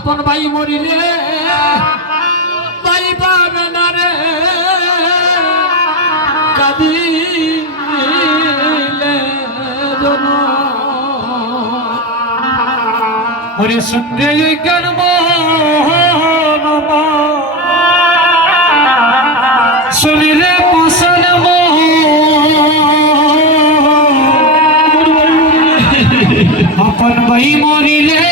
আপন ভাই মরিলে ভাই পাবে না রে কাঁদিলে জন মরি শুনতে কেন শুনিলে পছন্দ আপন ভাই মরিলে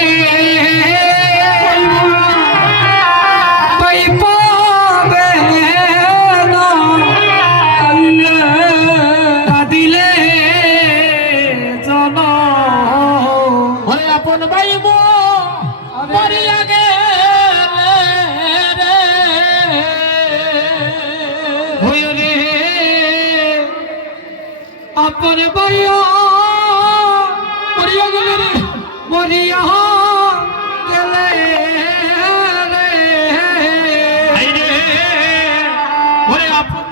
ভাই পাবে না কাঁদিলে জন ওরে আপন ভাই মরিয়া গেলে রে হইরে আপন ভাই মরিয়া গেলে রে মরিয়া গেলে রে আইরে ওরে আপন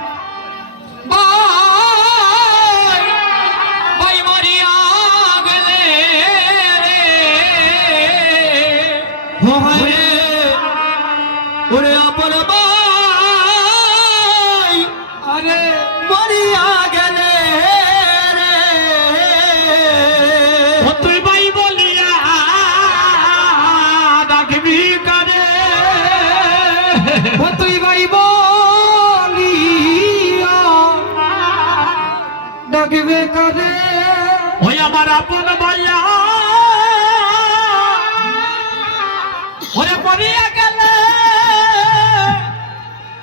ভাই ভাই মরিয়া গেলে রে ওরে ওরে আপন ভাই আরে মরিয়া গেলে রে তুই ভাই বলিয়া ডাকবি কারে তুই ভাই বলিয়া ডাকবে কারে ওই আমার আপন ভাইয়া ওরে মরিয়া গেলে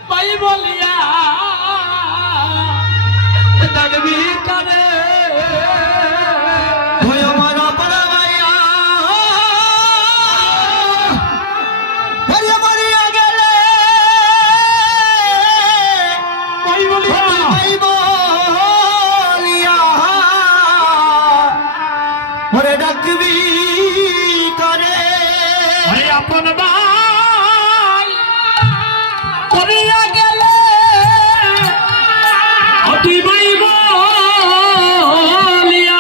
ভাই বলিয়া ডাকবি কারে ওই আমার আপন ভাইয়া ওরে মরিয়া গেলে ভাই বলিয়া ওরে ডাকবি করে ওরে আপন ভাই করিয়া গেলে অতি ভাই বলিয়া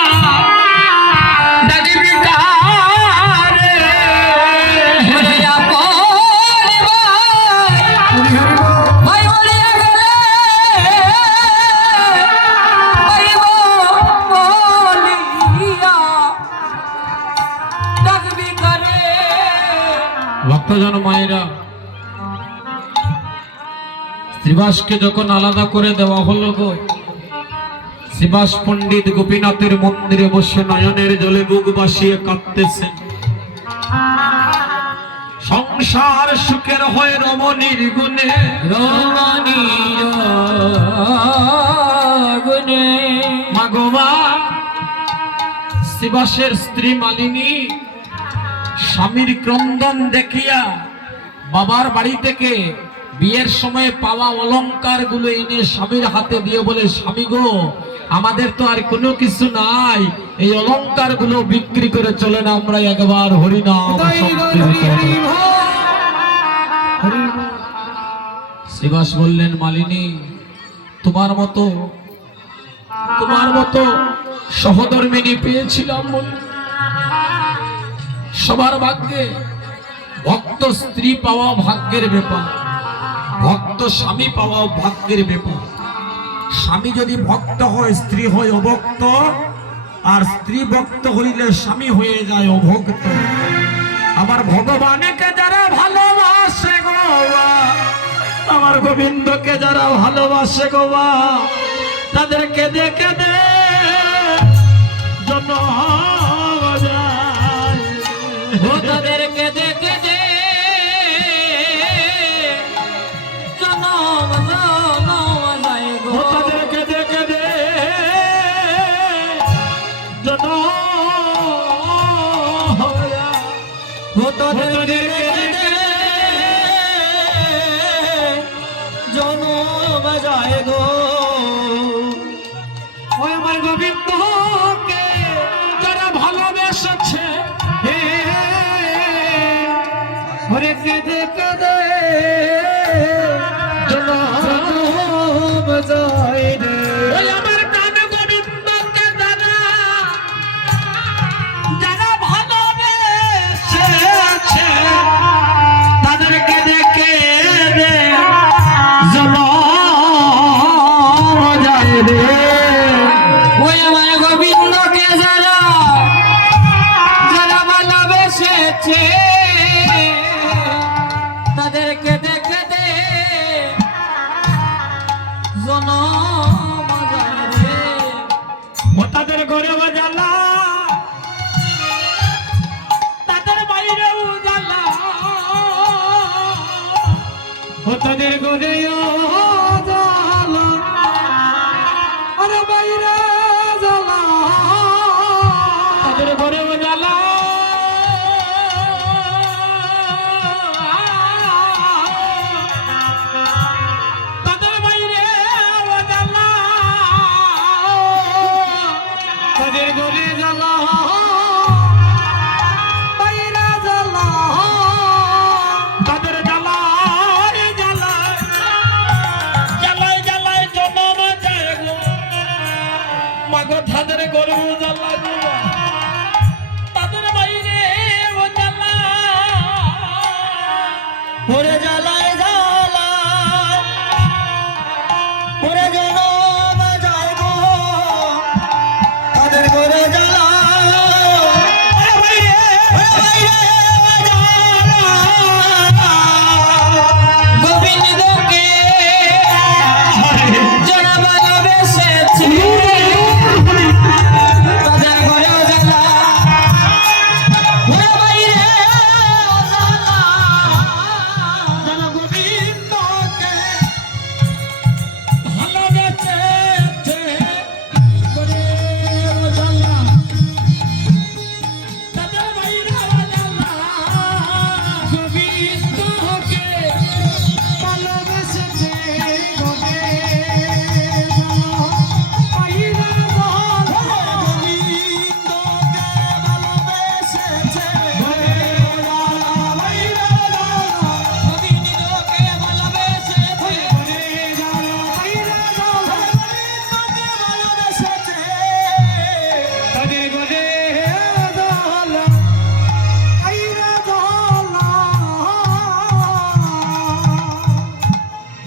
ডাকবি কারে ওরে আপন ভাই বলিয়া গেলে ভাই বলিয়া ডাকবি কারে ভক্তজন মায়েরা শ্রীবাসকে যখন আলাদা করে দেওয়া হলো গো শ্রীবাস পণ্ডিত গোপীনাথের মন্দিরে বসে নয়নের জলে বুক বাসিয়ে কাঁদতেছেন সংসার সুখের হয় রমণীর গুণে মাগোমা শ্রীবাসের স্ত্রী মালিনী স্বামীর ক্রন্দন দেখিয়া বাবার বাড়ি থেকে বিয়ের সময় পাওয়া অলংকার গুলো এনে স্বামীর হাতে দিয়ে বলে স্বামী গো আমাদের তো আর কোনো কিছু নাই এই অলংকার গুলো বিক্রি করে চলে না আমরা একবার হরিনাম শ্রীবাস বললেন মালিনী তোমার মতো সহধর্মিনী পেয়েছিলাম সবার ভাগ্যে ভক্ত স্ত্রী পাওয়া ভাগ্যের ব্যাপার ভক্ত স্বামী পাওয়া ভাগ্যের ব্যাপার স্বামী যদি ভক্ত হয় স্ত্রী হয় অভক্ত আর স্ত্রী ভক্ত হইলে স্বামী হয়ে যায় অভক্ত আমার ভগবানকে যারা ভালোবাসে গো আমার গোবিন্দকে যারা ভালোবাসে গো তাদেরকে দেখে দে জন্য তাদেরকে দেখে দে তাদেরকে দেখে দে জনম যায় গো ওই আমার গোবিন্দকে যারা ভালোবেসেছে ওরে কেঁদে কেঁদে জনম যায় রে ওই আমার প্রাণ গোবিন্দকে যারা ভালোবেসেছে এসেছে তাদেরকে দেখে দে জনম যায় রে ও তাদের ঘরে জ্বালা তাদের বাইরেও জ্বালা ও তাদের ঘরে জ্বালা আরে বাইরে জ্বালা তাদের ঘরে জ্বালা তাদের বাইরে জ্বালা তাদের ঘরে জ্বালা বাইরে জ্বালা তাদের জ্বালায় জ্বালায় জ্বালায় জ্বালায় জনম যায় গো মাগো তাদের ঘরে জ্বালা গো তাদের বাইরে জ্বালা ওরে জ্বালায় জ্বালা ওরে জনম যায় গো তাদের ঘরে জ্বালা গোবিন্দকে যারা ভালোবেসেছে তাদের ঘরে জ্বালা ওরে বাইরে জ্বালা যেন গোবিন্দকে ভালোবেসেছে করে জ্বালা তাদের বাইরে জ্বালা গোবিন্দকে ভালোবেসেছে করে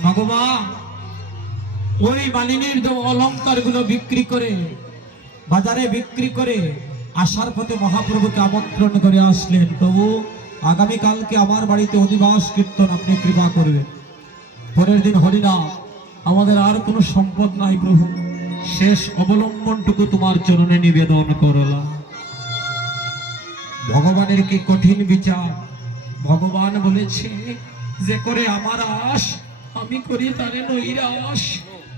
ভগবান ওই মালিনীর অলঙ্কার গুলো বিক্রি করে বাজারে বিক্রি করে আসার পথে মহাপ্রভুকে আমন্ত্রণ করে আসলেন প্রভু আগামীকালকে আমার বাড়িতে অধিবাস কীর্তন আপনি কৃপা করবেন পরের দিন হরিনাম আমাদের আর কোনো সম্পদ নাই প্রভু শেষ অবলম্বনটুকু তোমার চরণে নিবেদন করলাম ভগবানের কি কঠিন বিচার ভগবান বলেছে যে করে আমার আশ আমি করি তারে নৈরাশ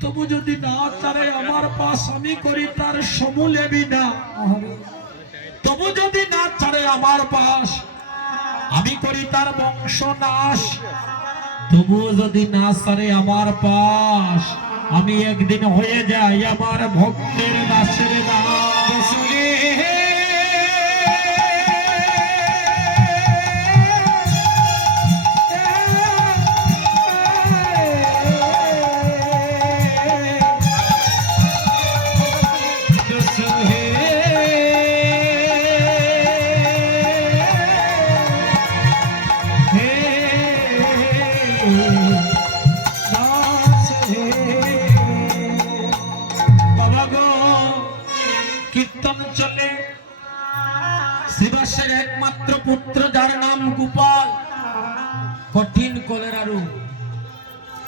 তবু যদি না তারে আমার পাশ আমি করি তার সমূলে বিনা তবু যদি না ছাড়ে আমার পাশ আমি করি তার বংশ নাশ তবু যদি না ছাড়ে আমার পাশ আমি একদিন হয়ে যাই আমার ভক্তের দাসের দাস কীর্তন চলে শ্রীবাসের একমাত্র পুত্র যার নাম গোপাল কঠিন কলেরা রোগ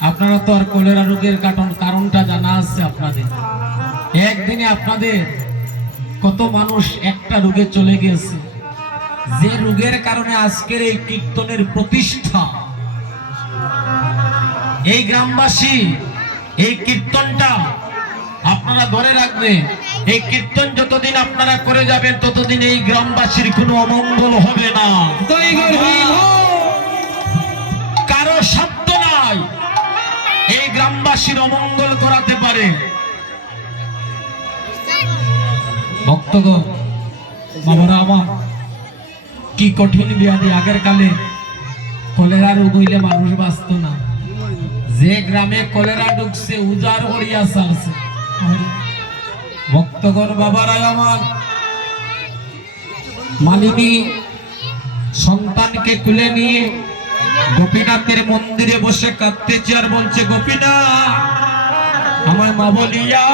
আপনারা তো আর কলেরা রোগের কারণটা জানা আছে আপনাদের একদিনে আপনাদের কত মানুষ একটা রোগে চলে গেছে যে রোগের কারণে আজকের এই কীর্তনের প্রতিষ্ঠা এই গ্রামবাসী এই কীর্তনটা আপনারা ধরে রাখবেন এই কীর্তন যতদিন আপনারা করে যাবেন ততদিন এই গ্রামবাসীর কোনো অমঙ্গল হবে না কারো শব্দ নাই এই গ্রামবাসীর অমঙ্গল করাতে পারে ভক্তগণ বাবারা আমার কি কঠিন ব্যাধি আগের কালে কলেরা রোগ হইলে মানুষ বাঁচত না যে গ্রামে কলেরা ঢুকছে উজাড় হরিয়া চালছে ভক্তগণ বাবারা আমার মালিনী সন্তানকে তুলে নিয়ে গোপীনাথের মন্দিরে বসে কাঁদতেছে আর বলছে গোপীনাথ আমার মা বলিয়া